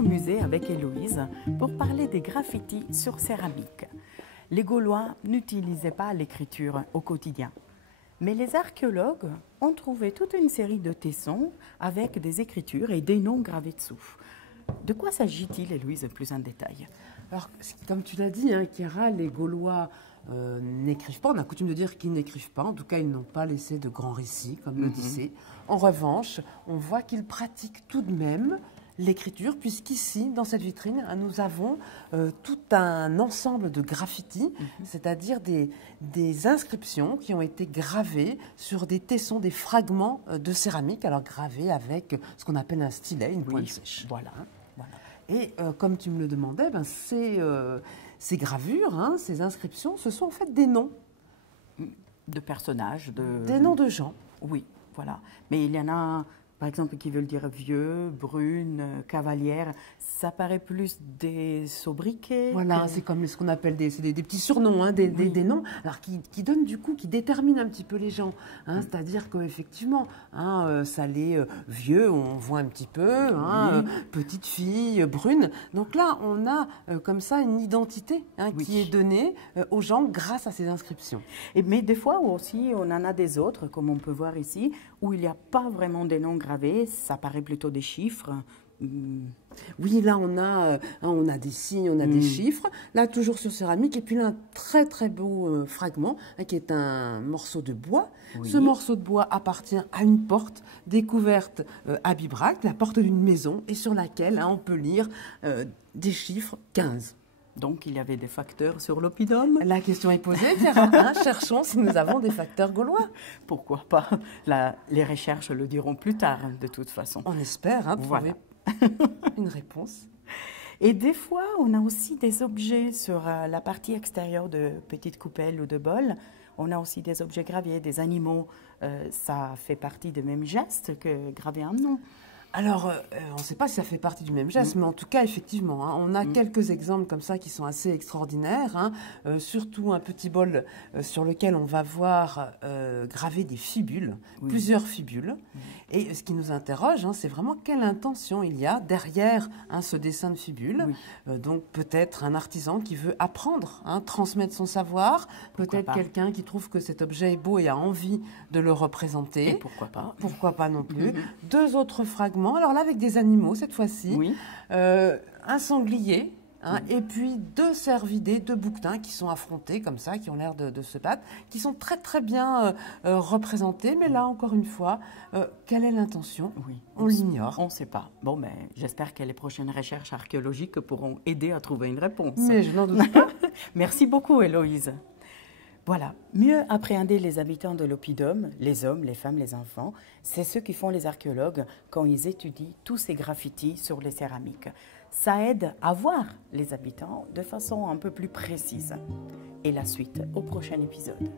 au musée avec Héloïse pour parler des graffitis sur céramique. Les Gaulois n'utilisaient pas l'écriture au quotidien. Mais les archéologues ont trouvé toute une série de tessons avec des écritures et des noms gravés dessous. De quoi s'agit-il, Héloïse, plus en détail? Alors, comme tu l'as dit, Chiara, les Gaulois n'écrivent pas. On a coutume de dire qu'ils n'écrivent pas. En tout cas, ils n'ont pas laissé de grands récits comme l'Odyssée. En revanche, on voit qu'ils pratiquent tout de même l'écriture, puisqu'ici, dans cette vitrine, nous avons tout un ensemble de graffitis, c'est-à-dire des inscriptions qui ont été gravées sur des tessons, des fragments de céramique, alors gravés avec ce qu'on appelle un stylet, une pointe sèche. Voilà. Et comme tu me le demandais, ces gravures, ces inscriptions, ce sont en fait des noms. De personnages. Des noms de gens. Oui, voilà. Mais il y en a, par exemple, qui veulent dire vieux, brune, cavalière. Ça paraît plus des sobriquets. Voilà, c'est comme ce qu'on appelle des petits surnoms, des noms, alors qui donnent du coup, qui déterminent un petit peu les gens. C'est-à-dire qu'effectivement, ça l'est vieux, on voit un petit peu, petite fille, brune. Donc là, on a comme ça une identité qui est donnée aux gens grâce à ces inscriptions. Mais des fois aussi, on en a des autres, comme on peut voir ici, où il n'y a pas vraiment des noms gravés, ça paraît plutôt des chiffres. Oui, là on a des signes, on a des chiffres, là toujours sur céramique, et puis là un très très beau fragment qui est un morceau de bois. Ce morceau de bois appartient à une porte découverte à Bibrac, la porte d'une maison, et sur laquelle on peut lire des chiffres 15. Donc, il y avait des facteurs sur l'oppidum. La question est posée, Chiara. Cherchons si nous avons des facteurs gaulois. Pourquoi pas? Les recherches le diront plus tard, de toute façon. On espère trouver une réponse. Et des fois, on a aussi des objets sur la partie extérieure de petites coupelles ou de bols. On a aussi des objets gravés, des animaux. Ça fait partie des mêmes gestes que graver un nom. Alors, on ne sait pas si ça fait partie du même geste, mais en tout cas, effectivement, on a quelques exemples comme ça qui sont assez extraordinaires. Surtout un petit bol sur lequel on va voir graver des fibules, plusieurs fibules. Et ce qui nous interroge, c'est vraiment quelle intention il y a derrière ce dessin de fibule. Donc, peut-être un artisan qui veut apprendre, transmettre son savoir. Peut-être quelqu'un qui trouve que cet objet est beau et a envie de le représenter. Et pourquoi pas? Pourquoi pas non plus. Deux autres fragments. Alors là, avec des animaux, cette fois-ci, un sanglier, et puis deux cervidés, deux bouquetins qui sont affrontés comme ça, qui ont l'air de se battre, qui sont très très bien représentés. Mais là, encore une fois, quelle est l'intention? On l'ignore. On ne sait pas. Bon, mais j'espère que les prochaines recherches archéologiques pourront aider à trouver une réponse. Mais je n'en doute pas. Merci beaucoup, Héloïse. Voilà, mieux appréhender les habitants de l'oppidum, les hommes, les femmes, les enfants, c'est ce qui font les archéologues quand ils étudient tous ces graffitis sur les céramiques. Ça aide à voir les habitants de façon un peu plus précise. Et la suite au prochain épisode.